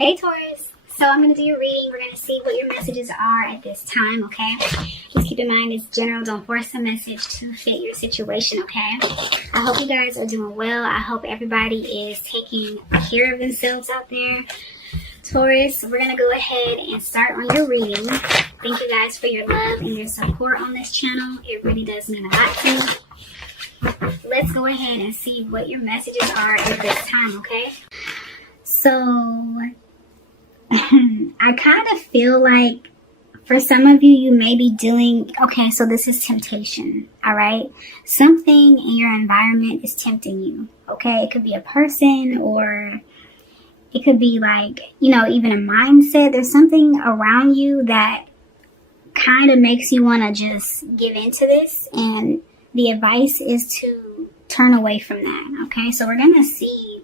Hey Taurus, so I'm going to do your reading. We're going to see what your messages are at this time, okay? Just keep in mind it's general. Don't force a message to fit your situation, okay? I hope you guys are doing well. I hope everybody is taking care of themselves out there. Taurus, we're going to go ahead and start on your reading. Thank you guys for your love and your support on this channel. It really does mean a lot to me. Let's go ahead and see what your messages are at this time, okay? So I kind of feel like for some of you, you may be dealing, okay, so this is temptation, all right? Something in your environment is tempting you, okay? It could be a person, or it could be like, even a mindset. There's something around you that kind of makes you want to just give into this, and the advice is to turn away from that, okay? So we're going to see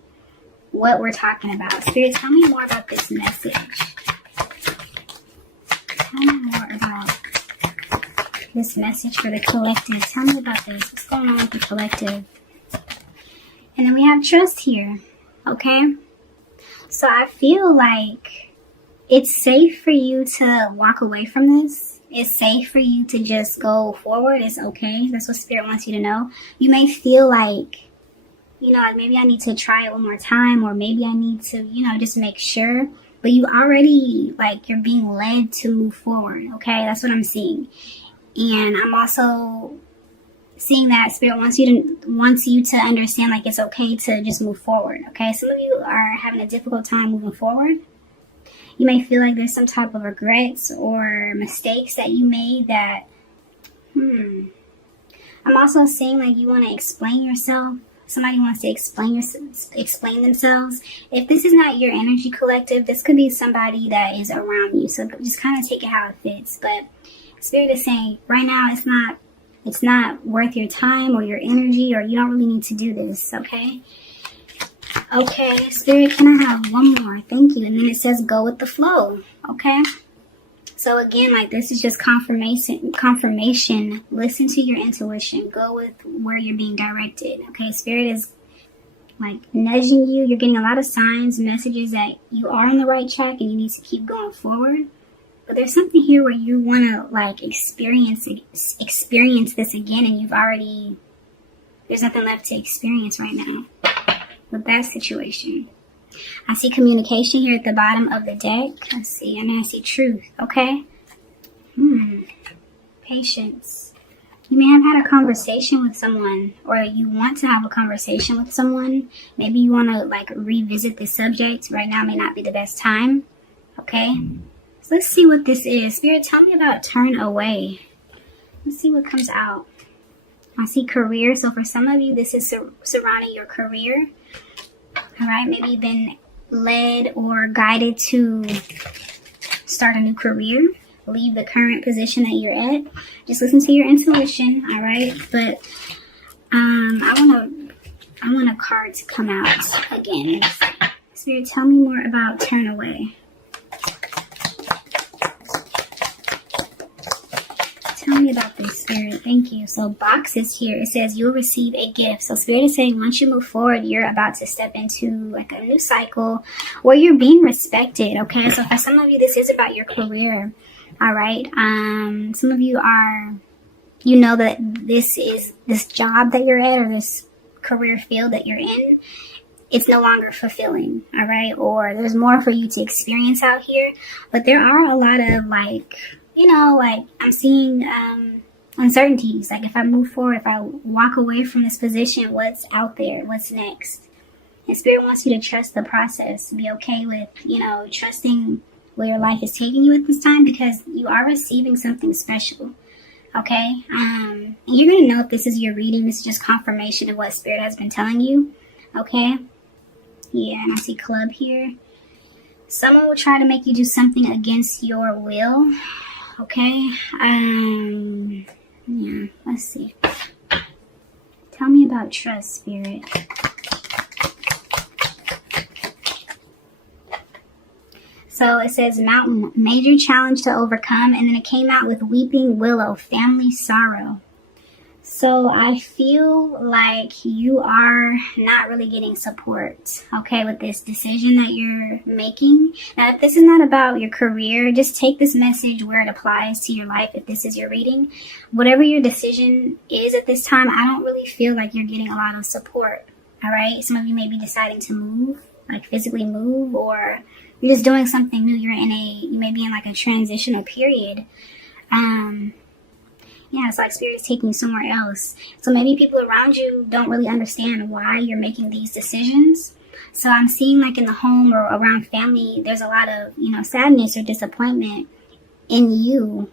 what we're talking about. Spirit, tell me more about this message. Tell me more about this message for the collective. Tell me about this. What's going on with the collective? And then we have trust here, okay? So I feel like it's safe for you to walk away from this. It's safe for you to just go forward. It's okay. That's what Spirit wants you to know. You may feel like, like maybe I need to try it one more time, or maybe I need to, just make sure. But you already, you're being led to move forward, okay? That's what I'm seeing. And I'm also seeing that Spirit wants you to understand, it's okay to just move forward, okay? Some of you are having a difficult time moving forward. You may feel like there's some type of regrets or mistakes that you made that, I'm also seeing you want to explain yourself. Somebody wants to explain themselves. If this is not your energy collective, this could be somebody that is around you. So just kind of take it how it fits. But Spirit is saying right now it's not worth your time or your energy, or you don't really need to do this, okay? Okay, Spirit, can I have one more? Thank you. And then it says go with the flow, okay? So again, this is just confirmation. Listen to your intuition. Go with where you're being directed. Okay, Spirit is nudging you. You're getting a lot of signs, messages that you are on the right track and you need to keep going forward. But there's something here where you want to experience this again, and there's nothing left to experience right now with that situation. I see communication here at the bottom of the deck. I see truth, okay? Patience. You may have had a conversation with someone, or you want to have a conversation with someone. Maybe you want to revisit the subject. Right now may not be the best time, okay? So let's see what this is. Spirit, tell me about turn away. Let's see what comes out. I see career. So for some of you, this is surrounding your career. All right, maybe you've been led or guided to start a new career, leave the current position that you're at. Just listen to your intuition, all right? But I want a card to come out again. Spirit, tell me more about turn away. Tell me about this, Spirit. Thank you. So boxes here. It says you'll receive a gift. So Spirit is saying once you move forward, you're about to step into a new cycle where you're being respected. Okay. So for some of you, this is about your career. All right. Some of you are, that this job that you're at, or this career field that you're in, it's no longer fulfilling. All right. Or there's more for you to experience out here. But there are a lot of I'm seeing uncertainties. If I move forward, if I walk away from this position, what's out there? What's next? And Spirit wants you to trust the process. Be okay with, trusting where your life is taking you at this time, because you are receiving something special. Okay? And you're going to know if this is your reading. This is just confirmation of what Spirit has been telling you. Okay? Yeah, and I see club here. Someone will try to make you do something against your will. Okay, yeah, let's see. Tell me about trust, Spirit. So it says mountain, major challenge to overcome, and then it came out with weeping willow, family sorrow. So I feel like you are not really getting support, okay, with this decision that you're making. Now, if this is not about your career, just take this message where it applies to your life. If this is your reading, whatever your decision is at this time, I don't really feel like you're getting a lot of support, all right? Some of you may be deciding to move, like physically move, or you're just doing something new. You may be in like a transitional period. Yeah, it's like Spirit is taking you somewhere else. So maybe people around you don't really understand why you're making these decisions. So I'm seeing like in the home or around family, there's a lot of, sadness or disappointment in you,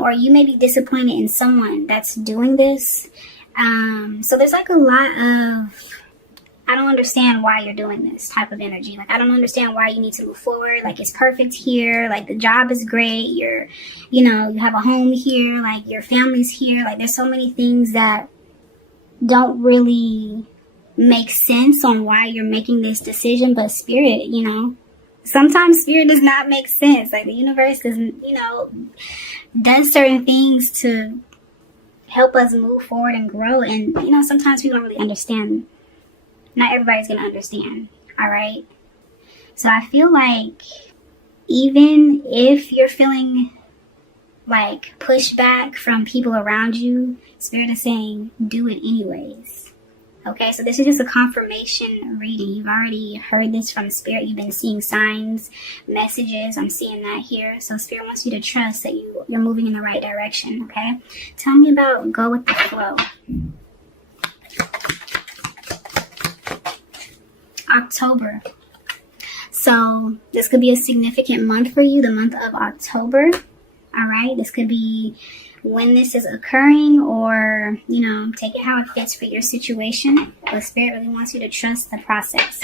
or you may be disappointed in someone that's doing this. So there's like a lot of, I don't understand why you're doing this type of energy. Like, I don't understand why you need to move forward. Like, it's perfect here. Like, the job is great. You have a home here. Like, your family's here. Like, there's so many things that don't really make sense on why you're making this decision. But Spirit, sometimes Spirit does not make sense. Like, the universe doesn't, does certain things to help us move forward and grow. And, sometimes we don't really understand. Not everybody's going to understand, all right? So I feel like even if you're feeling like pushback from people around you, Spirit is saying, do it anyways. Okay, so this is just a confirmation reading. You've already heard this from Spirit. You've been seeing signs, messages. I'm seeing that here. So Spirit wants you to trust that you're moving in the right direction, okay? Tell me about go with the flow. October. So this could be a significant month for you, the month of October. All right. This could be when this is occurring, or, take it how it fits for your situation. But Spirit really wants you to trust the process.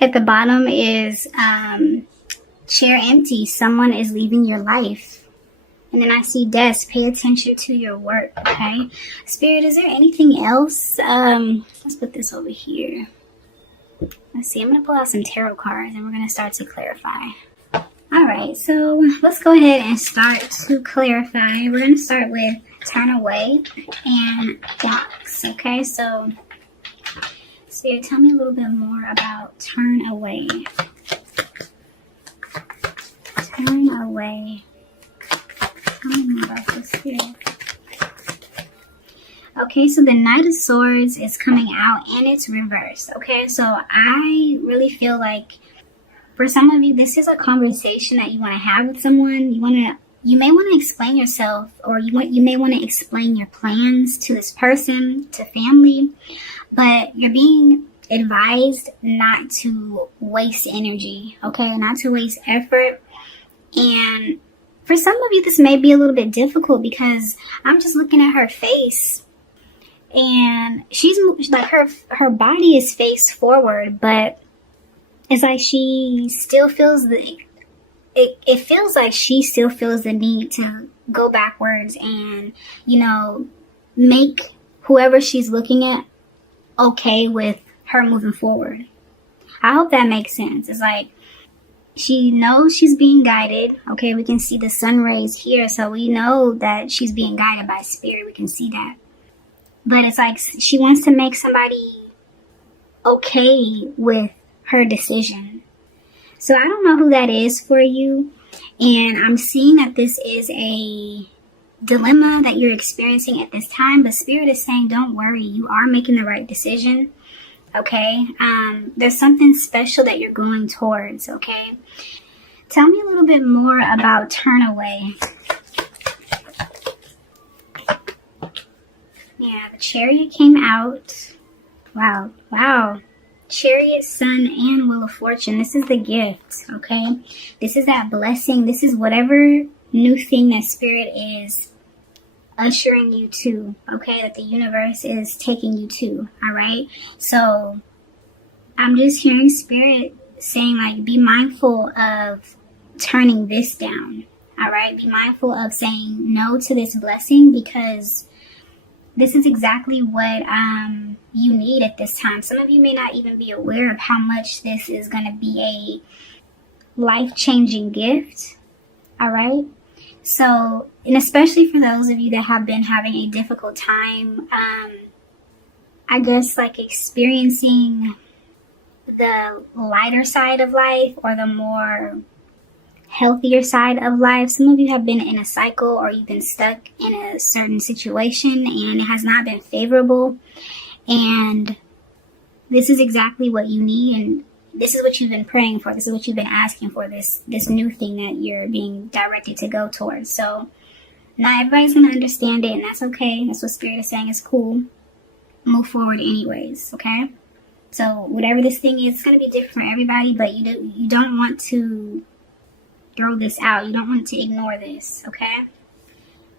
At the bottom is chair empty. Someone is leaving your life. And then I see desk. Pay attention to your work, okay? Spirit, is there anything else? Let's put this over here. Let's see. I'm going to pull out some tarot cards, and we're going to start to clarify. All right. So let's go ahead and start to clarify. We're going to start with turn away and blocks, okay? So, Spirit, tell me a little bit more about turn away. Turn away. About this here. Okay, so the Knight of Swords is coming out and it's reversed. Okay, so I really feel like for some of you, this is a conversation that you want to have with someone. You may want to explain yourself, or you may want to explain your plans to this person, to family, but you're being advised not to waste energy. Okay, not to waste effort. And for some of you, this may be a little bit difficult because I'm just looking at her face, and she's like her body is face forward, but it's like she still feels it feels like she still feels the need to go backwards and, make whoever she's looking at okay with her moving forward. I hope that makes sense. It's like, she knows she's being guided. Okay, we can see the sun rays here, so we know that she's being guided by Spirit. We can see that. But it's like she wants to make somebody okay with her decision. So I don't know who that is for you. And I'm seeing that this is a dilemma that you're experiencing at this time. But Spirit is saying, don't worry. You are making the right decision. Okay, there's something special that you're going towards, okay? Tell me a little bit more about turn away. Yeah, the Chariot came out. Wow. Chariot, Sun, and Wheel of Fortune. This is the gift, okay? This is that blessing. This is whatever new thing that Spirit is ushering you to, okay, that the universe is taking you to, all right? So I'm just hearing Spirit saying, like, be mindful of turning this down, all right? Be mindful of saying no to this blessing, because this is exactly what you need at this time. Some of you may not even be aware of how much this is going to be a life-changing gift, all right? So, and especially for those of you that have been having a difficult time, I guess like experiencing the lighter side of life or the more healthier side of life. Some of you have been in a cycle or you've been stuck in a certain situation and it has not been favorable. And this is exactly what you need, and this is what you've been praying for. This is what you've been asking for, this new thing that you're being directed to go towards. So not everybody's going to understand it, and that's okay. That's what Spirit is saying is cool. Move forward anyways, okay? So whatever this thing is, it's going to be different for everybody, but you don't want to throw this out. You don't want to ignore this, okay?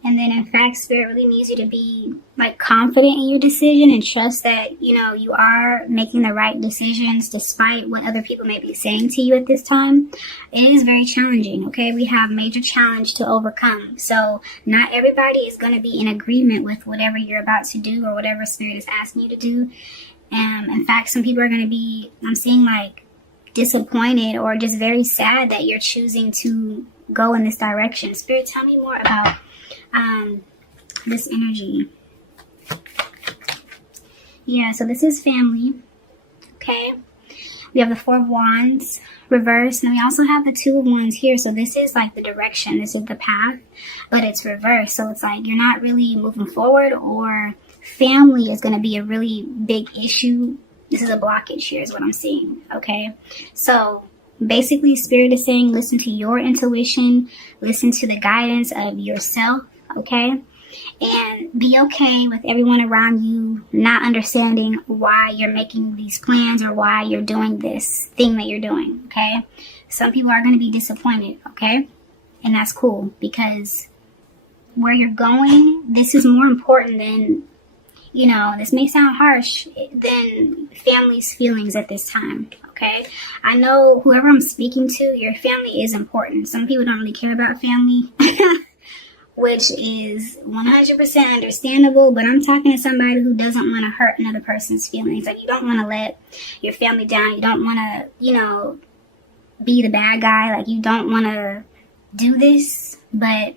And then in fact, Spirit really needs you to be like confident in your decision and trust that, you know, you are making the right decisions despite what other people may be saying to you at this time. It is very challenging, okay? We have major challenge to overcome. So not everybody is going to be in agreement with whatever you're about to do or whatever Spirit is asking you to do. In fact, some people are going to be, I'm seeing like disappointed or just very sad that you're choosing to go in this direction. Spirit, tell me more about this energy. Yeah, so this is family. Okay. We have the Four of Wands reversed, and we also have the Two of Wands here. So this is like the direction. This is the path, but it's reversed. So it's like you're not really moving forward, or family is going to be a really big issue. This is a blockage here is what I'm seeing. Okay. So basically Spirit is saying, listen to your intuition, listen to the guidance of yourself. Okay. And be okay with everyone around you not understanding why you're making these plans or why you're doing this thing that you're doing. Okay. Some people are going to be disappointed. Okay. And that's cool, because where you're going, this is more important than, you know, this may sound harsh, than family's feelings at this time. Okay. I know whoever I'm speaking to, your family is important. Some people don't really care about family. Which is 100% understandable, but I'm talking to somebody who doesn't want to hurt another person's feelings. Like, you don't want to let your family down. You don't want to, you know, be the bad guy. Like, you don't want to do this, but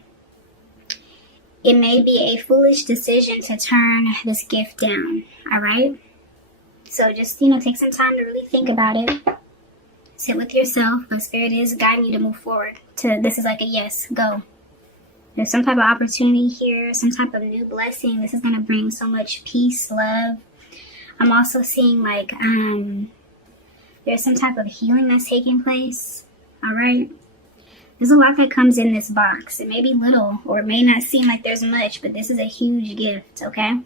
it may be a foolish decision to turn this gift down. All right. So just, you know, take some time to really think about it. Sit with yourself, but Spirit is guiding you to move forward. This is like a yes, go. There's some type of opportunity here, some type of new blessing. This is going to bring so much peace, love. I'm also seeing like there's some type of healing that's taking place. All right. There's a lot that comes in this box. It may be little, or it may not seem like there's much, but this is a huge gift, okay?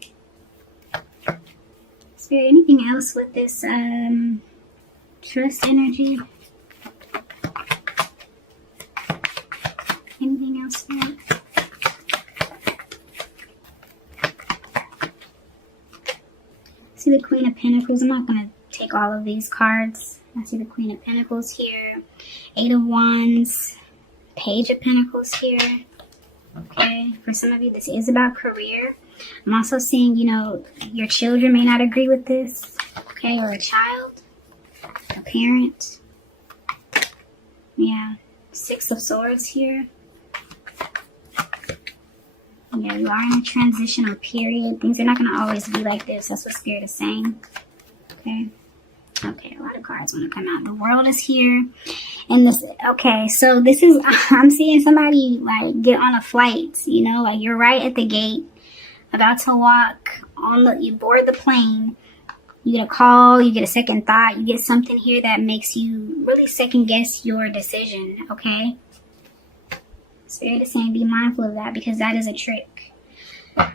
Spirit, anything else with this trust energy? Anything else, Spirit? See the Queen of Pentacles. I'm not going to take all of these cards. I see the Queen of Pentacles here. Eight of Wands. Page of Pentacles here. Okay. For some of you, this is about career. I'm also seeing, you know, your children may not agree with this. Okay. Or a child. A parent. Yeah. Six of Swords here. Yeah, you are in a transitional period. Things are not going to always be like this. That's what Spirit is saying. Okay. Okay, a lot of cards want to come out. The World is here. And this, okay, so this is, I'm seeing somebody like get on a flight, you know, like you're right at the gate, about to walk on you board the plane. You get a call, you get a second thought, you get something here that makes you really second guess your decision, okay? Spirit is saying be mindful of that, because that is a trick.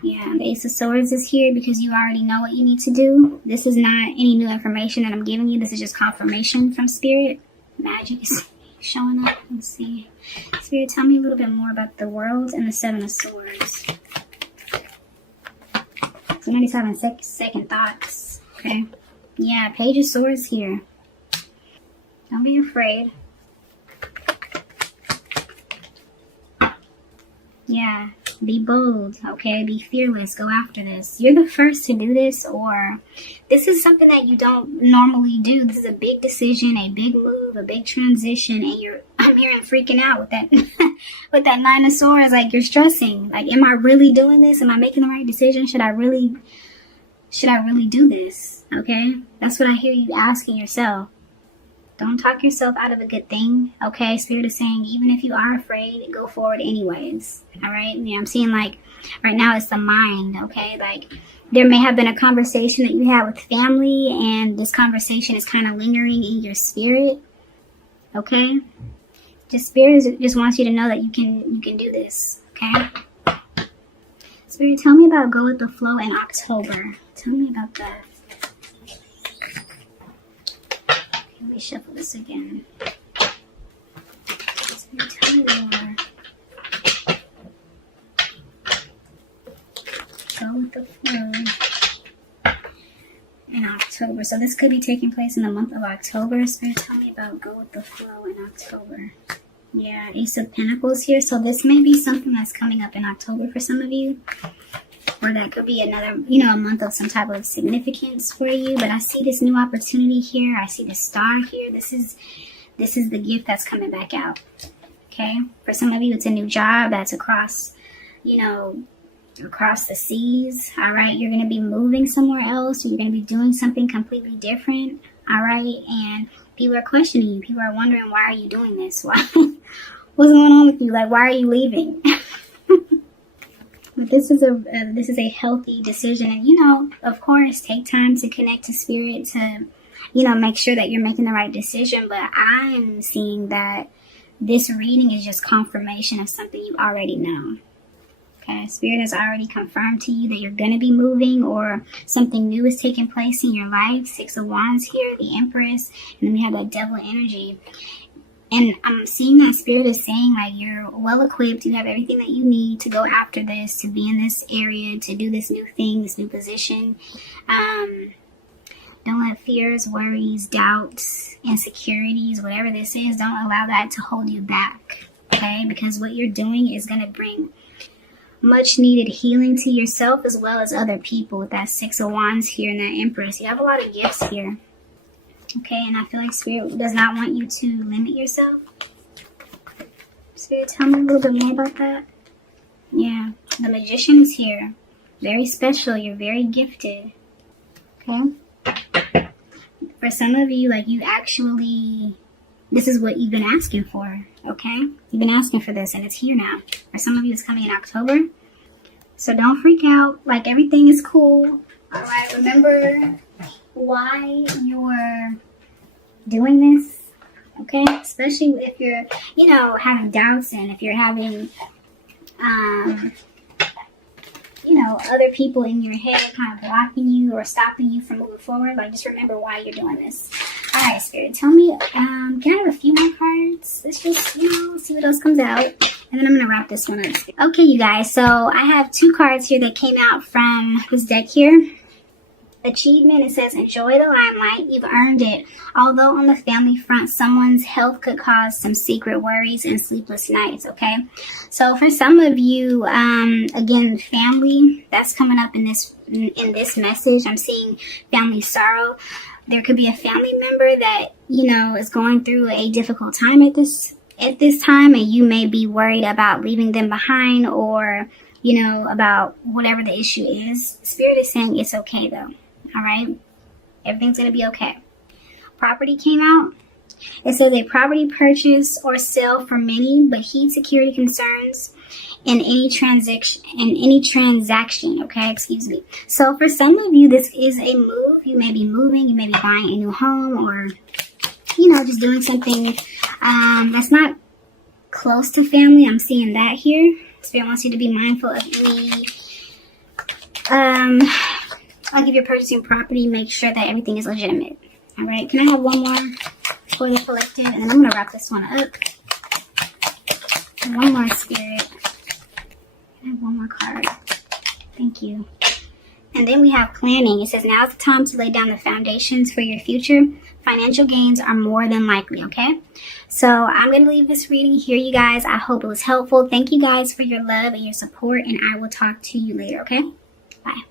Yeah, the Ace of Swords is here because you already know what you need to do. This is not any new information that I'm giving you. This is just confirmation from Spirit. Magic is showing up. Let's see. Spirit, tell me a little bit more about the World and the Seven of Swords. So 97 second thoughts. Okay. Yeah, Page of Swords here. Don't be afraid. Yeah, Be bold, okay? Be fearless. Go after this. You're the first to do this, or this is something that you don't normally do. This is a big decision, a big move, a big transition, and I'm hearing freaking out with that with that Nine of Swords. Like, you're stressing. Like, am I really doing this? Am I making the right decision? Should I really do this? Okay? That's what I hear you asking yourself. Don't talk yourself out of a good thing, okay? Spirit is saying, even if you are afraid, go forward anyways, all right? Yeah, I'm seeing, like, right now it's the mind, okay? Like, there may have been a conversation that you had with family, and this conversation is kind of lingering in your spirit, okay? Spirit just wants you to know that you can do this, okay? Spirit, tell me about go with the flow in October. Tell me about that. Let me shuffle this again. Spirit, tell me more. Go with the flow in October. So this could be taking place in the month of October. Spirit, tell me about go with the flow in October. Yeah, Ace of Pentacles here. So this may be something that's coming up in October for some of you. Or that could be another, a month of some type of significance for you. But I see this new opportunity here. I see the star here. This is the gift that's coming back out. Okay? For some of you, it's a new job that's across, across the seas. All right? You're going to be moving somewhere else. You're going to be doing something completely different. All right? And people are questioning you. People are wondering, why are you doing this? Why? What's going on with you? Like, why are you leaving? But this is a healthy decision, and of course, take time to connect to spirit to, make sure that you're making the right decision. But I'm seeing that this reading is just confirmation of something you already know. Okay, spirit has already confirmed to you that you're going to be moving, or something new is taking place in your life. Six of Wands here, the Empress, and then we have that Devil energy. And I'm seeing that spirit is saying, like, you're well equipped. You have everything that you need to go after this, to be in this area, to do this new thing, this new position. Don't let fears, worries, doubts, insecurities, whatever this is, don't allow that to hold you back. Okay? Because what you're doing is going to bring much needed healing to yourself as well as other people with that Six of Wands here and that Empress. You have a lot of gifts here. Okay, and I feel like Spirit does not want you to limit yourself. Spirit, tell me a little bit more about that. Yeah, the Magician is here. Very special. You're very gifted. Okay? For some of you, like, this is what you've been asking for. Okay? You've been asking for this, and it's here now. For some of you, it's coming in October. So don't freak out. Like, everything is cool. All right, remember why you're doing this, okay? Especially if you're, having doubts, and if you're having, other people in your head kind of blocking you or stopping you from moving forward. Like, just remember why you're doing this. All right, Spirit, tell me, can I have a few more cards? Let's just, see what else comes out. And then I'm going to wrap this one up. Okay, you guys, so I have two cards here that came out from this deck here. Achievement, it says, enjoy the limelight, you've earned it. Although on the family front, someone's health could cause some secret worries and sleepless nights, okay? So for some of you, again, family, that's coming up in this message. I'm seeing family sorrow. There could be a family member that, is going through a difficult time at this time, and you may be worried about leaving them behind, or, about whatever the issue is. Spirit is saying it's okay, though. All right, everything's going to be okay. Property came out. It says a property purchase or sale for many, but heed security concerns in any transaction. Okay, excuse me. So for some of you, this is a move. You may be moving. You may be buying a new home, or just doing something that's not close to family. I'm seeing that here. Spirit wants you to be mindful of any. Like, if you're purchasing property, make sure that everything is legitimate. All right. Can I have one more for the collective? And then I'm going to wrap this one up. One more, Spirit. Can I have one more card? Thank you. And then we have planning. It says now is the time to lay down the foundations for your future. Financial gains are more than likely, okay? So I'm going to leave this reading here, you guys. I hope it was helpful. Thank you guys for your love and your support, and I will talk to you later, okay? Bye.